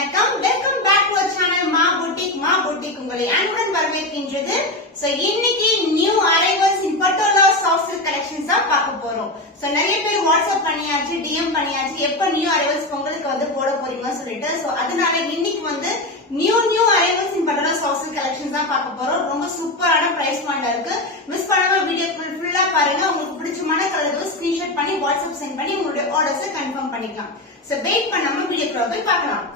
வணக்கம், welcome back to our channel Maa boutique உங்களை அன்புடன் வரவேற்கின்றது. சோ இன்னைக்கு new arrivals in Patola soft silk collections தான் பார்க்க போறோம். சோ நிறைய பேர் வாட்ஸ்அப் பண்ணியாச்சு, டிஎம் பண்ணியாச்சு, எப்ப நியூ அரைவல்ஸ் உங்களுக்கு வந்து போட போறீங்க சொல்லிட்டு. சோ அதனால இன்னைக்கு வந்து new arrivals in Patola soft silk collections தான் பார்க்க போறோம். ரொம்ப சூப்பரான பிரைஸ் பாயிண்ட்ல இருக்கு. மிஸ் பண்ணாம வீடியோ ஃபுல்லா பாருங்க. உங்களுக்கு பிடிச்சமான கலர் ஸ்கிரீன்ஷாட் பண்ணி வாட்ஸ்அப் சென்ட் பண்ணி உங்களுடைய ஆர்டர்ஸ் கன்ஃபார்ம் பண்ணிக்கலாம். சோ வெயிட் பண்ணாம வீடியோக்குள்ள போய் பார்க்கலாம்.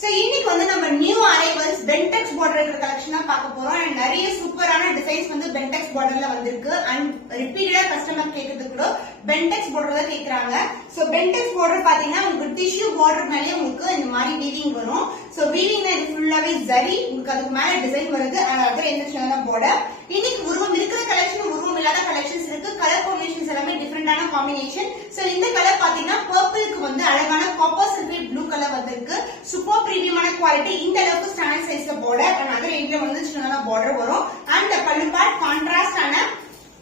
சோ இன்னைக்கு வந்து நம்ம நியூ அரைவல்ஸ் பென்டெக்ஸ் பார்டர் இருக்கிற கலெக்ஷன் தான் பார்க்க போறோம். அண்ட் நிறைய சூப்பரான டிசைன்ஸ் வந்து பென்டெக்ஸ் பார்டர்ல வந்திருக்கு. அண்ட் ரிப்பீட்டடா கஸ்டமர் கேக்குறது கூட பென்டெக்ஸ் பார்டர் தான் கேக்குறாங்க. சோ பென்டெக்ஸ் பார்டர் பாத்தீங்கன்னா உங்களுக்கு டிஷ்யூ பார்டர் மேலே உங்களுக்கு இந்த மாதிரி வீவிங் வரும். சோ வீவிங்னா இது ஃபுல்லாவே ஜரி, உங்களுக்கு அதுக்கு மேல டிசைன் வருது. அதர் எந்த பார்டர். இன்னைக்கு உருவம் இருக்கிற கலெக்ஷன், உருவம் இல்லாத கலெக்ஷன்ஸ் இருக்கு. கலர் காம்பினேஷன்ஸ் எல்லாமே டிஃபரெண்டான காம்பினேஷன். சோ இந்த கலர் பாத்தீங்கன்னா பர்பிளுக்கு வந்து அழகான காப்பர் சில்வர் ப்ளூ கலர் வந்திருக்கு. சூப்பர் பிரீமியமான குவாலிட்டி. இந்த அளவுக்கு ஸ்டாண்டர்ட் சைஸ்ல பார்டர் அண்ட் அதர் எண்ட்ல வந்து சின்னதா பார்டர் வரும். அண்ட் பல்லு பார்ட் கான்ட்ராஸ்ட் ஆன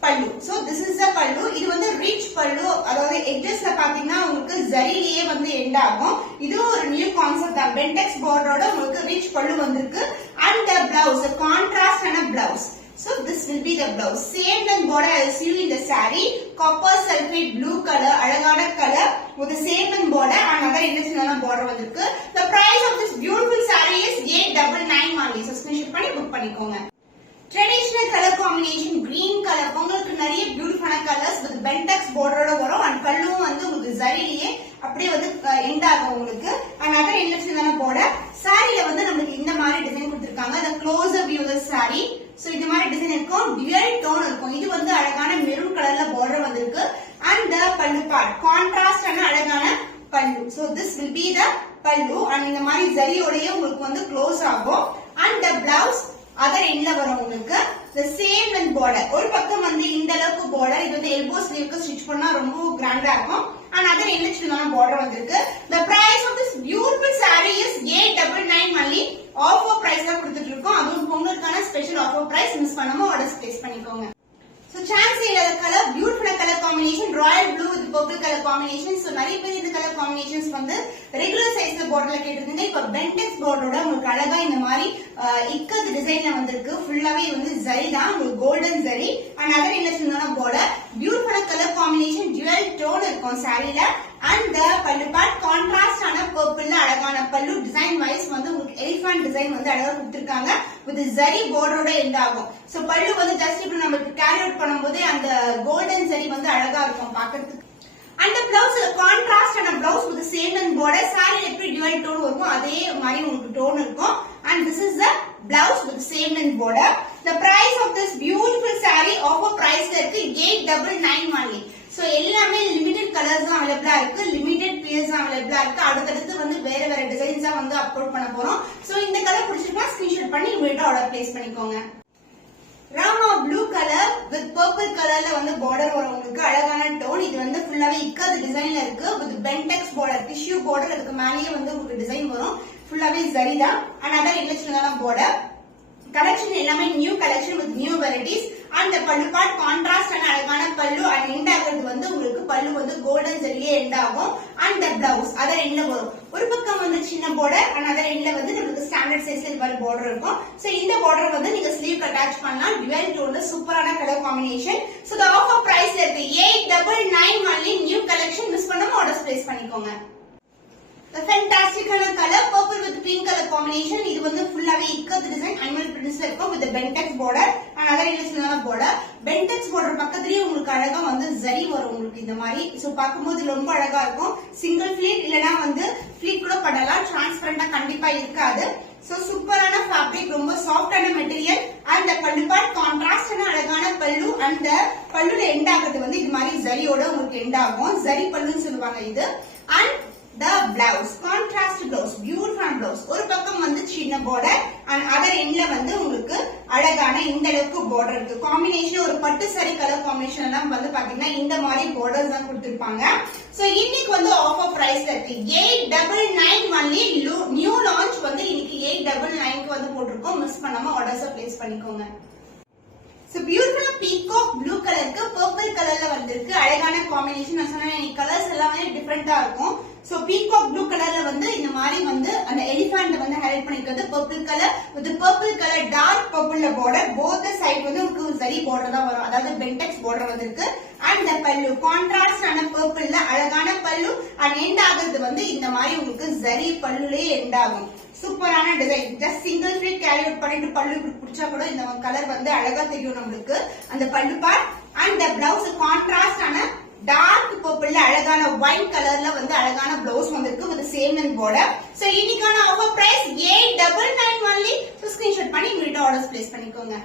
பல்லு. சோ திஸ் இஸ் த பல்லு. இது வந்து ரிச் பல்லு, அதாவது எட்ஜஸ்ல பாத்தீங்கன்னா உங்களுக்கு ஜரியிலேயே வந்து எண்ட் ஆகும். இதுவும் ஒரு நியூ கான்செப்ட் தான். பென்டெக்ஸ் பார்டரோட உங்களுக்கு ரிச் பல்லு வந்திருக்கு. அண்ட் த பிளவுஸ் கான்ட்ராஸ்ட் ஆன blouse. So this will be the blouse. Same length border as you in the saree. Copper sulphate blue color, அழகான color with the same length border and other individual border வந்திருக்கு. The price of this beautiful saree is 899 only. So screenshot பண்ணி book பண்ணிக்கோங்க. Traditional color combination green color. உங்களுக்கு நிறைய பியூட்டிஃபுல்லான colours with bentex borderோட வரும். and பல்லுவும் வந்து உங்களுக்கு ஜரியிலேயே அப்படியே வந்து எண்ட் ஆகும் உங்களுக்கு. and other individual border. சாரில வந்து நமக்கு இந்த மாதிரி டிசைன் கொடுத்திருக்காங்க. the closer view of the saree. So இந்த மாதிரி டிசைன் இருக்கும். டியூயல் டோன் இருக்கும். இது வந்து அழகான மெரூன் கலர்ல பார்டர் வந்திருக்கு. and the pallu part contrast ஆன அழகான பல்லு. so this will be the பல்லு. and இந்த மாதிரி ஜரியோடயே உங்களுக்கு வந்து க்ளோஸ் ஆகும். and the blouse அதர் எண்ட்ல வரும் உங்களுக்கு. the same length border. ஒரு பக்கம் வந்து இந்த அளவுக்கு பார்டர். இது வந்து எல்போ ஸ்லீவ்க்கு ஸ்டிட்ச் பண்ணா ரொம்ப கிராண்டா இருக்கும். and அதர் எண்ட்ல சின்னதா பார்டர் வந்திருக்கு. the price of this beautiful saree is 899 only. Offer price தான் கொடுத்துட்டு இருக்கோம். அதுவும் பொங்கலுக்கான ஸ்பெஷல் ஆஃபர் பிரைஸ். மிஸ் பண்ணாம ஆர்டர்ஸ் பிளேஸ் பண்ணிக்கோங்க. சோ சான்ஸ் இல்லாத colour, beautiful colour combination, royal blue with purple colour combination. So நிறைய பேர் இந்த கலர் காம்பினேஷன்ஸ் வந்து ரெகுலர் சைஸ்ல பார்டர்ல கேட்டிருந்தீங்க. இப்ப பென்டெக்ஸ் பார்டரோட உங்களுக்கு அழகா இந்த மாதிரி இக்கத் டிசைன்ல வந்திருக்கு. ஃபுல்லாவே வந்து ஜரி தான், உங்களுக்கு கோல்டன் ஜரி. அண்ட் அதர் என்ன சொன்னா border beautiful colour combination, dual tone இருக்கும் சாரில. and the pallu part contrast ஆன பர்பிள்ல அழகான பல்லு. டிசைன் வைஸ் வந்து உங்களுக்கு எலிஃபண்ட் டிசைன் வந்து அழகா கொடுத்திருக்காங்க. with ஜரி பார்டரோட எண்ட் ஆகும். சோ பல்லு வந்து ஜஸ்ட் இப்ப நம்ம கேரி அவுட் பண்ணும்போது அந்த கோல்டன் ஜரி வந்து அழகா இருக்கும் பாக்கிறதுக்கு. and the blouse contrast and a blouse with the same length border. saree எப்படி dual tone இருக்கும் அதே மாதிரி உங்களுக்கு டோன் இருக்கும். and this is the blouse with the same length border. the price of this beautiful saree offer price இருக்கு 899 only. So எல்லாமே limited colours தான் அவைலபிளா இருக்கு. லிமிடெட் பீஸ் தான் அவைலபிளா இருக்கு. அடுத்தடுத்து வந்து வேற டிசைன்ஸ் தான் வந்து அப்லோட் பண்ண போறோம். சோ இந்த கலர் பிடிச்சிருந்தா ஸ்கிரீன்ஷாட் பண்ணி உங்கள்ட்ட ஆர்டர் பிளேஸ் பண்ணிக்கோங்க. Rama blue colour with purple கலர்ல வந்து பார்டர் வரும் உங்களுக்கு. அழகான டோன். இது வந்து ஃபுல்லாவே இக்காத டிசைன்ல இருக்கு. With Pentex border, tissue border. அதுக்கு மேலேயே வந்து உங்களுக்கு டிசைன் வரும். ஃபுல்லாவே ஜரி தான். and other international border. Collection எல்லாமே new collection with new varieties. and pallu part contrast ஆன அழகான பல்லு. and எண்ட் ஆகிறது வந்து உங்களுக்கு பல்லு வந்து கோல்டன் ஜரியிலே எண்ட் ஆகும். and the blouse அதர் எண்ட்ல வரும். ஒரு பக்கம் வந்து சின்ன பார்டர் and அதர் எண்ட்ல வந்து நமக்கு ஸ்டாண்டர்ட் சைஸ்ல இது மாதிரி பார்டர் இருக்கும். சோ இந்த பார்டர் வந்து நீங்க ஸ்லீவ் அட்டாச் பண்ணலாம். டுவல் டோன்ல சூப்பரான colour combination. So the offer price இருக்கு 899 only. New collection. மிஸ் பண்ணாம ஆர்டர்ஸ் பிளேஸ் பண்ணிக்கோங்க. The fantastic color purple with pink color combination. இது வந்து ஃபுல்லாவே இக்கத் டிசைன் அனிமல் பிரிண்ட்ஸ்ல இருக்கும் with the bentex border and other illustrated border. bentex border பக்கத்துலயே உங்களுக்கு அழகா வந்து ஜரி வரும் உங்களுக்கு இந்த மாதிரி. சோ பாக்கும்போது ரொம்ப அழகா இருக்கும். சிங்கிள் ஃப்ளீட் இல்லனா வந்து ஃப்ளீட் கூட பண்ணலாம். டிரான்ஸ்பரண்டா கண்டிப்பா இருக்காது. சோ சூப்பரான ஃபேப்ரிக், ரொம்ப சாஃப்டான material. and the pallu part contrast ஆன அழகான பல்லு. and the பல்லுல எண்ட் ஆகிறது வந்து இது மாதிரி ஜரியோட உங்களுக்கு எண்ட் ஆகும். ஜரி பல்லுன்னு சொல்லுவாங்க இது. and the blouse contrast blouse, beautiful blouse. ஒரு பக்கம் வந்து சின்ன border and other endல வந்து உங்களுக்கு அழகான இந்த அளவுக்கு border இருக்கு. காம்பினேஷன் ஒரு பட்டு saree கலர் காம்பினேஷன் எல்லாம் வந்து பாத்தீங்கன்னா இந்த மாதிரி borders தான் கொடுத்திருப்பாங்க. சோ இன்னைக்கு வந்து ஆஃபர் பிரைஸ்ல இருக்கு 899 only. நியூ லான்ச் வந்து இன்னைக்கு 899 க்கு வந்து போட்டுருக்கோம். மிஸ் பண்ணாம ஆர்டர்ஸ் பிளேஸ் பண்ணிக்கோங்க. So beautiful peacock blue கலருக்கு purple கலர்ல வந்திருக்கு. அழகான காம்பினேஷன். நான் சொன்னேன் கலர்ஸ் எல்லாமே டிஃபரெண்டா இருக்கும். So peacock blue கலர்ல வந்து இந்த மாதிரி வந்து அந்த எலிஃபண்ட் வந்து ஹைலைட் பண்ணிருக்கிறது purple colour with purple colour dark பர்பிள்ல border both the side வந்து உங்களுக்கு சரி border தான் வரும். அதாவது பென்டெக்ஸ் border வந்திருக்கு. and the பல்லு கான்ட்ராஸ்ட் ஆன purpleல அழகான பல்லு and end ஆகுறது வந்து இந்த மாதிரி உங்களுக்கு சரி பல்லுலயே end ஆகும். சூப்பரான design. Just single flit carry out பண்ணிட்டு பல்லு பிடிச்சா கூட இந்த கலர் வந்து அழகா தெரியும் நம்மளுக்கு. அந்த பல்லு part and the blouse contrast ஆன டார்க் பர்பிள்ல அழகான ஒயிட் கலர்ல வந்து அழகான பிளவுஸ் வந்திருக்கு with same and border. So இன்னைக்கான offer price 899 only. So screenshot பண்ணி உங்கள்ட்ட ஆர்டர்ஸ் பிளேஸ் பண்ணிக்கோங்க.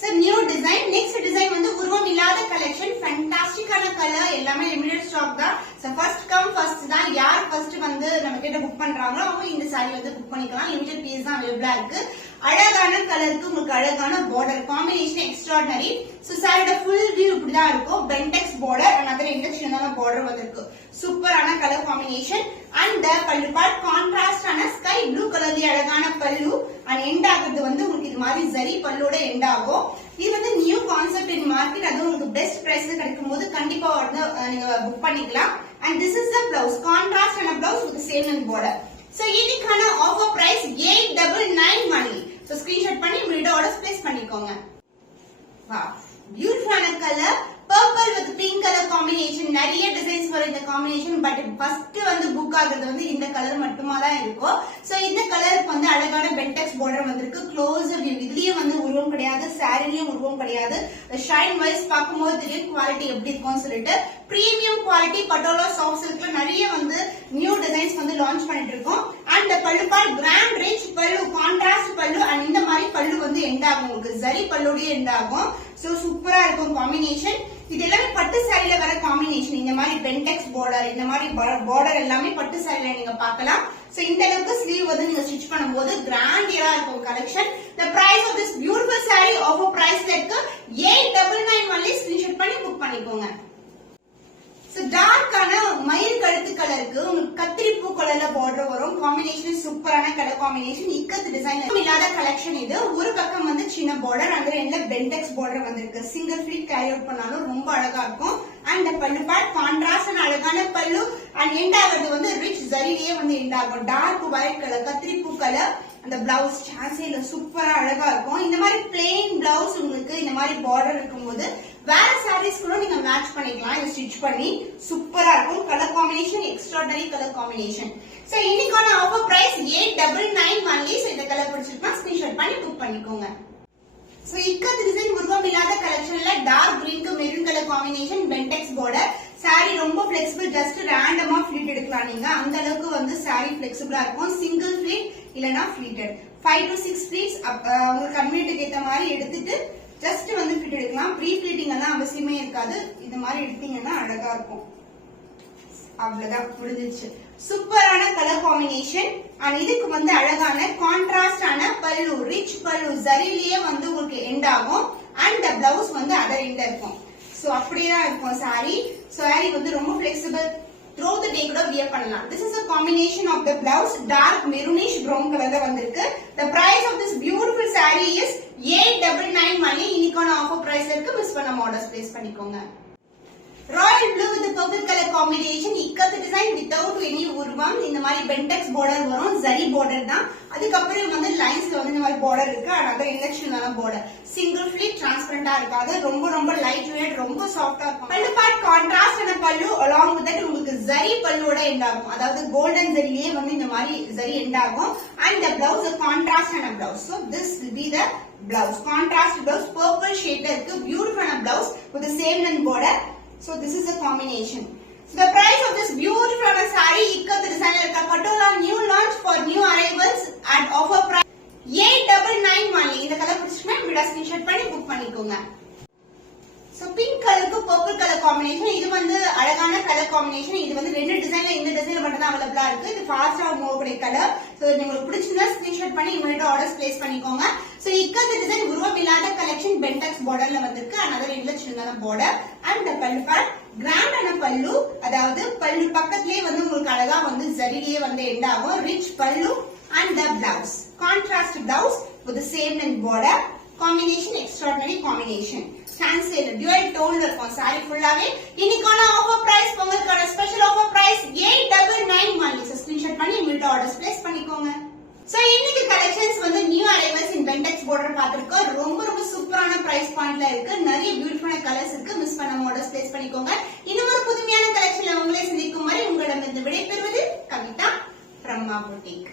So new design. Next design வந்து உருவம் இல்லாத கலெக்ஷன். ஃபேண்டாஸ்டிக்கான கலர். எல்லாமே லிமிடெட் ஸ்டாக் தான். So first come first தான். யார் first வந்து நம்ம கிட்ட புக் பண்றாங்களோ அவங்க இந்த saree வந்து புக் பண்ணிக்கலாம். லிமிடெட் பீஸ் தான் அவைலபிளா இருக்கு. அழகான கலருக்கு உங்களுக்கு அழகான பார்டர் காம்பினேஷன் எக்ஸ்ட்ராடினரி. சோ சாரியோட ஃபுல் வியூ இப்படிதான் இருக்கும். பென்டெக்ஸ் பார்டர் and அதர் இன்டெக்ஷனான பார்டர் வந்திருக்கு. சூப்பரான colour combination and pallu part contrast ஆன ஸ்கை ப்ளூ கலர்ல அழகான பல்லு and எண்ட் ஆகுறது வந்து உங்களுக்கு இது மாதிரி ஜரி பல்லோட எண்ட் ஆகும். இது வந்து நியூ கான்செப்ட் இன் மார்க்கெட். அது உங்களுக்கு பெஸ்ட் பிரைஸ்ல கிடைக்கும்போது கண்டிப்பா வந்து நீங்க புக் பண்ணிக்கலாம். and this is the blouse contrast ஆன blouse with the same and border. So இன்னைக்கான offer price 899 only. So screenshot பண்ணி உங்களோட ஆர்டர்ஸ் பிளேஸ் பண்ணிக்கோங்க. வாவ் பியூட்டிஃபுல்லான colour purple with pink color combination. நிறைய டிசைன்ஸ் வரும் இந்த காம்பினேஷன். பட் ஃபர்ஸ்ட் வந்து புக் ஆகுறது வந்து இந்த கலர் மட்டுமா தான் இருக்கும். சோ இந்த கலருக்கு வந்து அழகான பென்டெக்ஸ் border வந்திருக்கு. Close view. இதுலயே வந்து உருவம் கிடையாது. சாரிலயும் உருவம் கிடையாது. ஷைன் வைஸ் பாக்கும்போது தெரியும் குவாலிட்டி எப்படி இருக்கும்னு சொல்லிட்டு. பிரீமியம் குவாலிட்டி பட்டோலா சாஃப்ட் சில்க்ல நிறைய வந்து நியூ டிசைன்ஸ் வந்து லான்ச் பண்ணிட்டு இருக்கோம். அண்ட் பல்லு பார்ட் கிராண்ட் ரிச் பல்லு கான்ட்ராஸ்ட் பல்லு and இந்த மாதிரி பல்லு வந்து எண்ட் ஆகும். உங்களுக்கு ஜரி பல்லுடைய எண்ட் ஆகும். சோ சூப்பரா இருக்கும் காம்பினேஷன். இது எல்லாமே பட்டு சாரில வர காம்பினேஷன். இந்த மாதிரி பென்டெக்ஸ் border இந்த மாதிரி border எல்லாமே பட்டு சாரில நீங்க பார்க்கலாம். சோ இந்த அளவுக்கு ஸ்லீவ் வந்து நீங்க ஸ்டிட்ச் பண்ணும்போது கிராண்டியரா இருக்கும் collection. The price of this beautiful saree offer price இருக்கு 899 only. ஸ்கிரீன்ஷாட் பண்ணி புக் பண்ணிக்கோங்க. சோ டார்க்கான மயில் கழுத்து கலருக்கு உங்களுக்கு கத்திரிப்பூ கலர்ல border வரும். காம்பினேஷன் சூப்பரான கலர் காம்பினேஷன். இக்கத்து டிசைன் இல்லாத கலெக்ஷன் இது. ஒரு பக்கம் வந்து சின்ன border அந்த எண்ட்ல பென்டெக்ஸ் border வந்திருக்கு. சிங்கிள் ஃபிளிட் கேரி அவுட் பண்ணாலும் ரொம்ப அழகா இருக்கும். and பல்லு பார்ட் கான்ட்ராஸ்ட் அழகான பல்லு and எண்ட் ஆகிறது வந்து ரிச் ஜரியிலேயே வந்து எண்ட் ஆகும். டார்க் ஒயிட் கலர் கத்திரிப்பூ கலர். அந்த பிளவுஸ் சான்சேல சூப்பரா அழகா இருக்கும். இந்த மாதிரி பிளெயின் பிளவுஸ் உங்களுக்கு இந்த மாதிரி border இருக்கும்போது வேற சாரீஸ் கூட நீங்க மேட்ச் பண்ணிக்கலாம். இது ஸ்டிட்ச் பண்ணி சூப்பரா இருக்கும். Colour combination extraordinary colour combination. So இன்னைக்கான ஆஃபர் பிரைஸ் 899 only. சோ இந்த கலர் பிடிச்சிருந்தா ஸ்கிரீன்ஷாட் பண்ணி புக் பண்ணிக்கோங்க. சோ இக்கத்து டிசைன் உருவம் இல்லாத கலெக்ஷன்ல டார்க் கிரீனுக்கு maroon colour combination Pentex border. Sari ரொம்ப பிளெக்சிபிள். ஜஸ்ட் ரேண்டமா ஃபிளிட் எடுக்கலாம் நீங்க. அந்த அளவுக்கு வந்து சாரி பிளெக்சிபிளா இருக்கும். சிங்கிள் ஃபிளிட் இல்லனா ஃபிளிட்டட் 5 to 6 ஃபிளிட்ஸ் உங்களுக்கு கன்வீனியன்ட்க்கு ஏத்த மாதிரி எடுத்துட்டு ஜஸ்ட் வந்து ஃபிட் எடுக்கலாம். ப்ரீ ஃபிளிட்டிங் எல்லாம் அவசியமே இருக்காது. இந்த மாதிரி எடுத்தீங்கன்னா அழகா இருக்கும். அவ்வளவுதான் முடிஞ்சிச்சு. சூப்பரான கலர் காம்பினேஷன். and இதுக்கு வந்து அழகான கான்ட்ராஸ்ட் ஆன பல்லு ரிச் பல்லு ஜரியிலேயே வந்து உங்களுக்கு எண்ட் ஆகும். and the blouse வந்து அதர் எண்ட்ல இருக்கும். சோ அப்படியே தான் இருக்கும் சாரி. சாரி வந்து ரொம்ப ஃபிளெக்சிபிள். through the day கூட வியர் பண்ணலாம். This is a combination of the blouse dark maroonish brown கலர்ல வந்திருக்கு. The price of this beautiful saree is 899 only. இன்னைக்கான ஆஃபர் பிரைஸ்ல இருக்கு. மிஸ் பண்ணாம ஆர்டர்ஸ் பிளேஸ் பண்ணிக்கோங்க. Royal blue with purple colour combination. இக்கத்து டிசைன் வித்தவுட் எனி உருவம். இந்த மாதிரி பென்டெக்ஸ் border வரும். ஜரி border தான். அதுக்கப்புறம் வந்து லைன்ஸ்ல வந்து இந்த மாதிரி border இருக்கு. அதர் இன்டெக்ஷனான border. சிங்கிள் ஃபிளிட் டிரான்ஸ்பரண்டா இருக்காது. ரொம்ப ரொம்ப லைட் வெயிட் ரொம்ப சாஃப்டா இருக்கும். பல்லு பார்ட் கான்ட்ராஸ்ட் ஆன பல்லு along with that உங்களுக்கு ஜரி பல்லுவோட எண்ட் ஆகும். அதாவது கோல்டன் ஜரியிலேயே வந்து இந்த மாதிரி ஜரி எண்ட் ஆகும். and the blouse கான்ட்ராஸ்ட் ஆன blouse. So this will be the blouse. Contrast blouse purple shade இருக்கு. பியூட்டிஃபுல்லான blouse with the same and border. So this is a combination. So the price of this beautiful saree ikkat designer ka patola new launch for new arrivals at offer price 899 only. இந்த colour பிடிச்சினா video screenshot பண்ணி book பண்ணிக்கோங்க. So pink கலருக்கு purple colour combination. இது வந்து அழகான colour combination. இது வந்து ரெண்டு டிசைன்ல இந்த டிசைன்ல மட்டும் தான் அவைலபிளா இருக்கு. இது ஃபாஸ்டா மூவ் கூடிய கலர். சோ உங்களுக்கு பிடிச்சிருந்தா ஸ்கிரீன்ஷாட் பண்ணி இமிடியேட்டா ஆர்டர்ஸ் பிளேஸ் பண்ணிக்கோங்க. சோ இக்கத்து டிசைன் உருவம் இல்லாத கலெக்ஷன் பென்டெக்ஸ் borderல வந்திருக்கு. another எண்ட்ல சின்னதான border and the pallu part கிராண்டான பல்லு. அதாவது பல்லு பக்கத்துலயே வந்து உங்களுக்கு அழகா வந்து ஜரியிலேயே வந்து எண்ட் ஆகும். ரிச் பல்லு and the blouse contrast blouse with the same and border. Combination extraordinary combination. Fancy dual டோன்ல இருக்கும் saree ஃபுல்லாவே. இன்னைக்கான ஆஃபர் பிரைஸ் பொங்கலுக்கான special offer price 8991 only. Screenshot பண்ணி உங்கள்ட்ட ஆர்டர்ஸ் பிளேஸ் பண்ணிக்கோங்க. சோ இன்னைக்கு கலெக்ஷன்ஸ் வந்து new arrivals in Pentex border பாத்துருக்கோம். ரொம்ப சூப்பரான பிரைஸ் பாயிண்ட்ல இருக்கு. நிறைய பியூட்டிஃபுல்லான கலர்ஸ் இருக்கு. மிஸ் பண்ணாம ஆர்டர்ஸ் பிளேஸ் பண்ணிக்கோங்க. இன்னும் ஒரு புதுமையான கலெக்ஷன்ல உங்களை சந்திக்கும் வரை உங்களிடம் இருந்து விடைபெறுவது கவிதா from Ma Boutique.